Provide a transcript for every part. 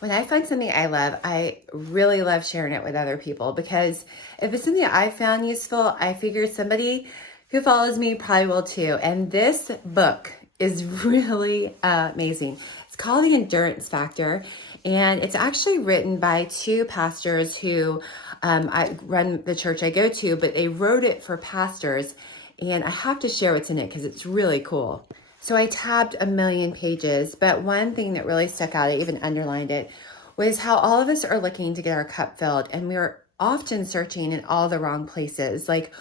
When I find something I love, I really love sharing it with other people because if it's something I found useful, I figure somebody who follows me probably will too. And this book is really amazing. It's called The Endurance Factor, and it's actually written by two pastors who I run the church I go to, but they wrote it for pastors, and I have to share what's in it because it's really cool. So I tabbed a million pages, but one thing that really stuck out, I even underlined it, was how all of us are looking to get our cup filled, and we're often searching in all the wrong places. Like,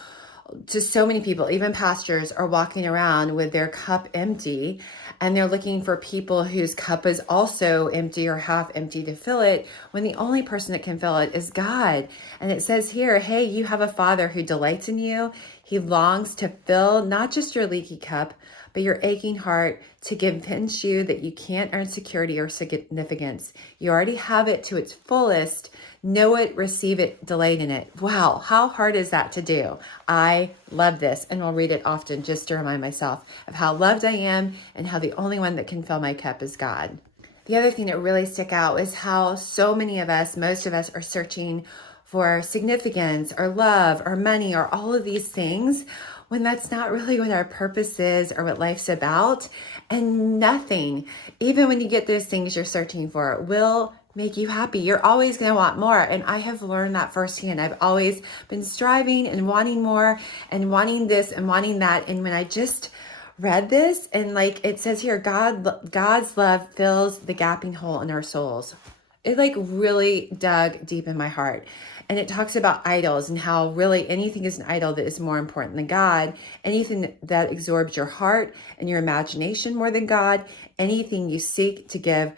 just so many people, even pastors, are walking around with their cup empty, and they're looking for people whose cup is also empty or half empty to fill it, when the only person that can fill it is God. And it says here, hey, you have a Father who delights in you. He longs to fill not just your leaky cup, but your aching heart, to convince you that you can't earn security or significance. You already have it to its fullest. Know it, receive it, delight in it. Wow, how hard is that to do? I love this, and will read it often just to remind myself of how loved I am and how the only one that can fill my cup is God. The other thing that really stuck out is how so many of us, most of us, are searching for significance or love or money or all of these things, when that's not really what our purpose is or what life's about. And nothing, even when you get those things you're searching for, will make you happy. You're always going to want more. And I have learned that firsthand. I've always been striving and wanting more and wanting this and wanting that. And when I just read this, and like it says here, God's love fills the gaping hole in our souls. It like really dug deep in my heart. And it talks about idols and how really anything is an idol that is more important than God. Anything that absorbs your heart and your imagination more than God. Anything you seek to give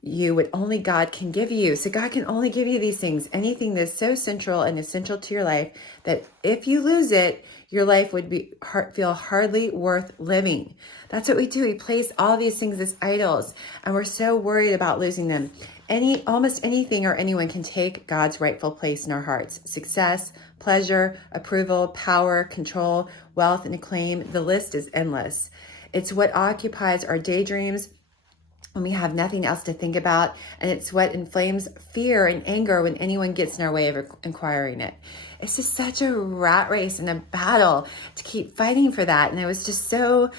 you what only God can give you. So God can only give you these things. Anything that's so central and essential to your life that if you lose it, your life would feel hardly worth living. That's what we do. We place all these things as idols, and we're so worried about losing them. Almost anything or anyone can take God's rightful place in our hearts. Success, pleasure, approval, power, control, wealth, and acclaim. The list is endless. It's what occupies our daydreams when we have nothing else to think about, and it's what inflames fear and anger when anyone gets in our way of acquiring it. It's just such a rat race and a battle to keep fighting for that. And I was just so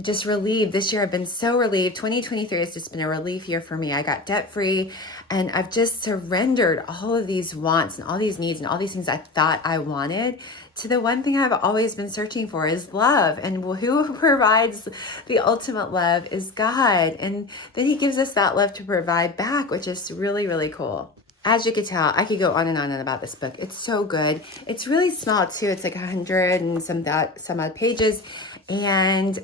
just relieved. This year I've been so relieved. 2023 has just been a relief year for me. I got debt free, and I've just surrendered all of these wants and all these needs and all these things I thought I wanted to the one thing I've always been searching for, is love. And who provides the ultimate love is God. And then he gives us that love to provide back, which is really, really cool. As you could tell, I could go on and on about this book. It's so good. It's really small too. It's like 100 and some odd pages. And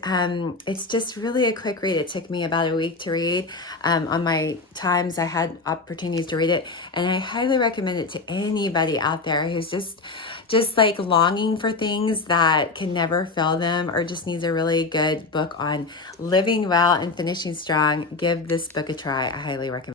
it's just really a quick read. It took me about a week to read. On my times I had opportunities to read it. And I highly recommend it to anybody out there who's just like longing for things that can never fill them, or just needs a really good book on living well and finishing strong. Give this book a try. I highly recommend it.